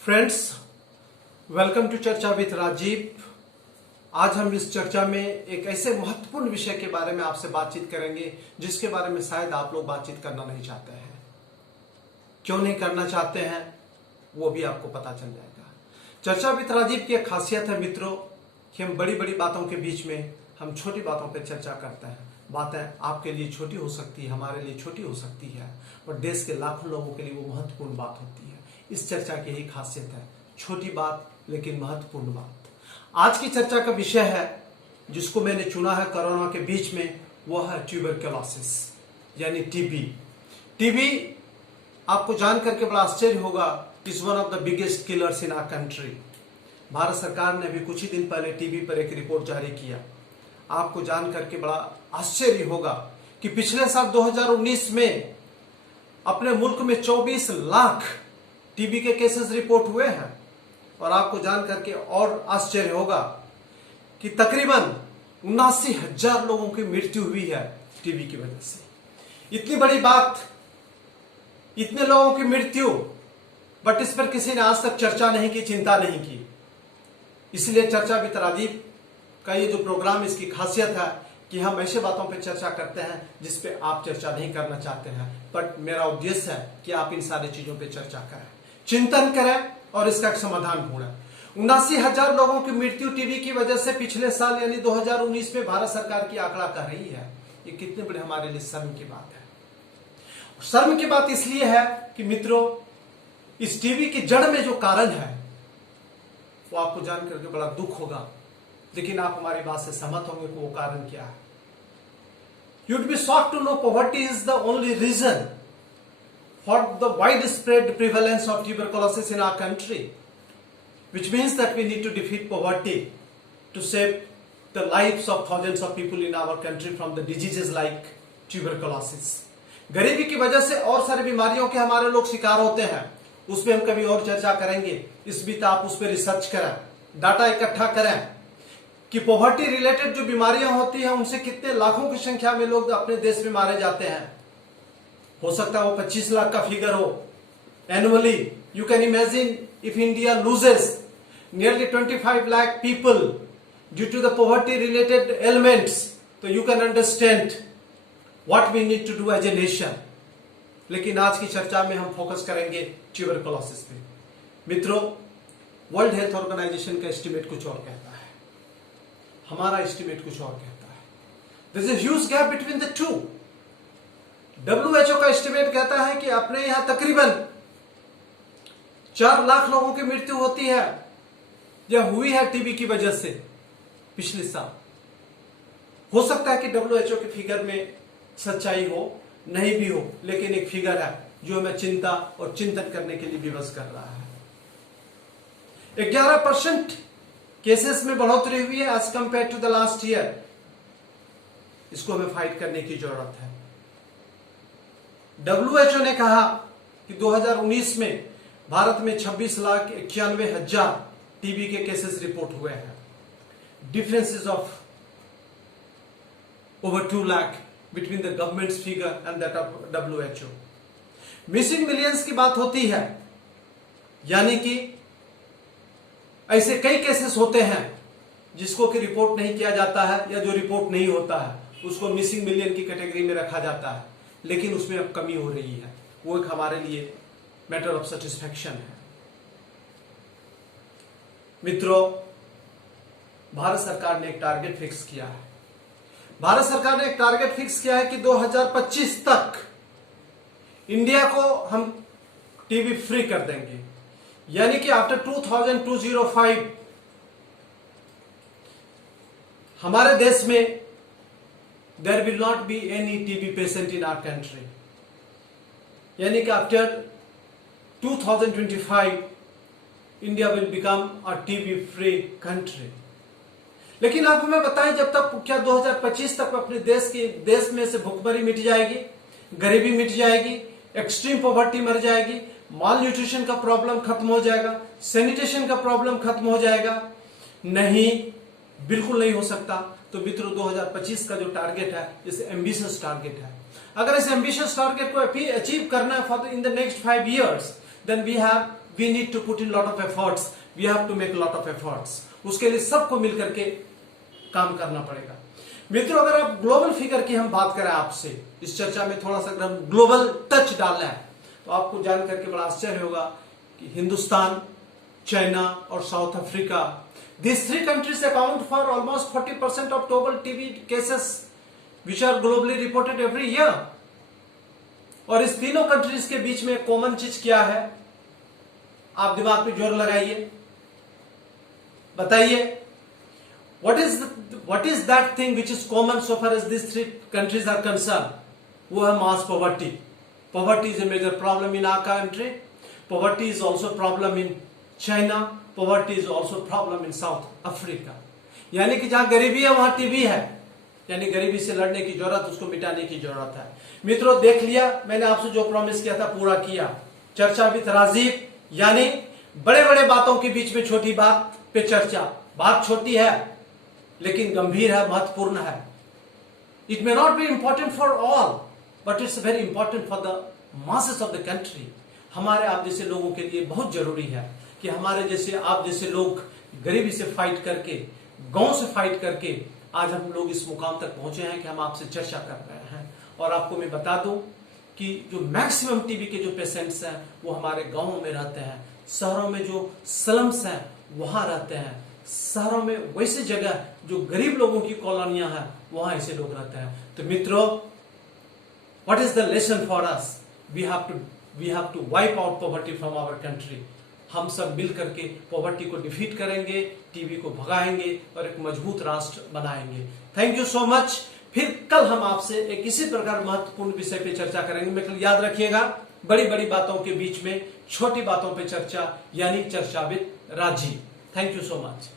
Friends, welcome to चर्चा with Rajiv. आज हम इस चर्चा में एक ऐसे महत्वपूर्ण विषय के बारे में आपसे बातचीत करेंगे जिसके बारे में शायद आप लोग बातचीत करना नहीं चाहते हैं। क्यों नहीं करना चाहते हैं वो भी आपको पता चल जाएगा। चर्चा विद राजीव की एक खासियत है मित्रों कि हम बड़ी बड़ी बातों के बीच में हम छोटी बातों पर चर्चा करते हैं। बातें आपके लिए छोटी हो सकती है, हमारे लिए छोटी हो सकती है, और देश के लाखों लोगों के लिए वो महत्वपूर्ण बात होती है। इस चर्चा की यही खासियत है, छोटी बात लेकिन महत्वपूर्ण बात। आज की चर्चा का विषय है जिसको मैंने चुना है कोरोना के बीच में, वो है ट्यूबरक्लोसिस यानी टीबी। टीबी आपको जान करके बड़ा आश्चर्य होगा, is one of the biggest killers in our country. Bharat सरकार ने अभी कुछ ही दिन पहले टीबी पर एक रिपोर्ट जारी किया। आपको जान करके बड़ा आश्चर्य होगा कि पिछले साल 2019 में अपने मुल्क में 24 लाख टीबी के केसेस रिपोर्ट हुए हैं। और आपको जान करके और आश्चर्य होगा कि तकरीबन 79,000 लोगों की मृत्यु हुई है टीबी की वजह से। इतनी बड़ी बात, इतने लोगों की मृत्यु, बट इस पर किसी ने आज तक चर्चा नहीं की, चिंता नहीं की। इसलिए चर्चा विद राजीव का ये जो प्रोग्राम, इसकी खासियत है कि हम ऐसे बातों पर चर्चा करते हैं जिस पे आप चर्चा नहीं करना चाहते हैं। बट मेरा उद्देश्य है कि आप इन सारी चीजों पे चर्चा करें, चिंतन करें और इसका एक समाधान ढूंढें। 79,000 लोगों की मृत्यु टीबी की वजह से पिछले साल यानी 2019 में भारत सरकार की आंकड़ा कह रही है। ये कितने बड़े हमारे लिए शर्म की बात है। शर्म की बात इसलिए है कि मित्रों, इस टीबी की जड़ में जो कारण है वो आपको जान करके बड़ा दुख होगा, लेकिन आप हमारी बात से सहमत होंगे कि वो कारण क्या है। You'd be shocked to know poverty is the only reason for the widespread prevalence of tuberculosis in our country, which means that we need to defeat poverty to save the lives of thousands of people in our country from the diseases like tuberculosis. गरीबी की वजह से और सारी बीमारियों के हमारे लोग शिकार होते हैं, उस पर हम कभी और चर्चा करेंगे। इस बीच आप उस पर रिसर्च करें, डाटा इकट्ठा करें कि पॉवर्टी रिलेटेड जो बीमारियां होती हैं उनसे कितने लाखों की संख्या में लोग अपने देश में मारे जाते हैं। हो सकता है वो 25 लाख का फिगर हो annually. You can imagine if India loses nearly 25 lakh people due to the poverty related elements, तो you can understand what we need to do as a nation. लेकिन आज की चर्चा में हम फोकस करेंगे ट्यूबरक्लोसिस पे। मित्रों, वर्ल्ड हेल्थ ऑर्गेनाइजेशन का एस्टिमेट कुछ और कहता है, हमारा एस्टिमेट कुछ और कहता है। There is a huge gap between the two. WHO का एस्टिमेट कहता है कि अपने यहां तकरीबन 4 लाख लोगों की मृत्यु होती है या हुई है टीबी की वजह से पिछले साल। हो सकता है कि WHO के फिगर में सच्चाई हो, नहीं भी हो, लेकिन एक फिगर है जो हमें चिंता और चिंतन करने के लिए विवश कर रहा है। 11% केसेस में बढ़ोतरी हुई है as compared to the last year. इसको हमें फाइट करने की जरूरत है। WHO ने कहा कि 2019 में भारत में 26,91,000 टीबी के केसेस रिपोर्ट हुए हैं। Differences of over 2 lakh between the governments figure and that of WHO। Missing millions की बात होती है, यानी कि ऐसे कई केसेस होते हैं जिसको कि रिपोर्ट नहीं किया जाता है, या जो रिपोर्ट नहीं होता है उसको मिसिंग मिलियन की कैटेगरी में रखा जाता है, लेकिन उसमें अब कमी हो रही है। वो एक हमारे लिए मैटर ऑफ सेटिस्फैक्शन है। मित्रों, भारत सरकार ने एक टारगेट फिक्स किया है। भारत सरकार ने एक टारगेट फिक्स किया है कि 2025 तक इंडिया को हम टीबी फ्री कर देंगे, यानी कि आफ्टर 2005 हमारे देश में there will not be any TB patient in our country. यानी कि after 2025 India will become a TB free country. लेकिन आप हमें बताएं, जब तक क्या 2025 तक अपने देश में से भुखमरी मिट जाएगी, गरीबी मिट जाएगी, एक्सट्रीम पॉवर्टी मर जाएगी, माल न्यूट्रिशन का प्रॉब्लम खत्म हो जाएगा, सैनिटेशन का प्रॉब्लम खत्म हो जाएगा? नहीं, बिल्कुल नहीं हो सकता। तो मित्रों, 2025 का जो टारगेट है, इस एम्बिशियस टारगेट है। अगर इस एम्बिशियस टारगेट को अचीव करना है for in the next 5 years, then we need to put in lot of efforts, we have to make lot of efforts. उसके लिए सबको मिलकर के काम करना पड़ेगा। मित्रों, अगर आप ग्लोबल फिगर की हम बात करें आपसे, इस चर्चा में थोड़ा सा अगर हम ग्लोबल टच डालना है तो आपको जान करके बड़ा आश्चर्य होगा कि हिंदुस्तान, चाइना और south Africa, these three countries account for almost 40% of total TB cases which are globally reported every year। और इस तीनों कंट्रीज के बीच में कॉमन चीज क्या है? आप दिमाग पे जोर लगाइए, बताइए। What is that thing which is common so far as these three countries are concerned? वो है mass poverty। Poverty is a major problem in our country. Poverty is also problem in China. Poverty is also problem in South Africa। यानी कि जहां गरीबी है वहां TB है, यानी गरीबी से लड़ने की जरूरत, उसको मिटाने की जरूरत है। मित्रों, देख लिया मैंने आपसे जो प्रॉमिस किया था पूरा किया। चर्चा विद राजीव, यानी बड़े बड़े बातों के बीच में छोटी बात पे चर्चा। बात छोटी है लेकिन गंभीर है, महत्वपूर्ण है। It may not be important for all but it's very important for the masses of the country. हमारे आप जैसे लोगों के लिए बहुत जरूरी है कि हमारे जैसे आप जैसे लोग गरीबी से फाइट करके, गांव से फाइट करके आज हम लोग इस मुकाम तक पहुंचे हैं कि हम आपसे चर्चा कर रहे हैं। और आपको मैं बता दूं कि जो मैक्सिमम टीबी के जो पेशेंट्स हैं वो हमारे गांवों में रहते हैं। शहरों में जो स्लम्स हैं वहां रहते हैं। शहरों में वैसी जगह जो गरीब लोगों की कॉलोनियां हैं वहां ऐसे लोग रहते हैं। तो मित्रों, what is the lesson for us? We have to wipe out poverty from our country. हम सब मिल करके पॉवर्टी को डिफीट करेंगे, टीबी को भगाएंगे और एक मजबूत राष्ट्र बनाएंगे। Thank you so much. फिर कल हम आपसे एक इसी प्रकार महत्वपूर्ण विषय पे चर्चा करेंगे। मैं याद रखिएगा, बड़ी बड़ी बातों के बीच में छोटी बातों पे चर्चा, यानी चर्चा with Rajiv. Thank you so much.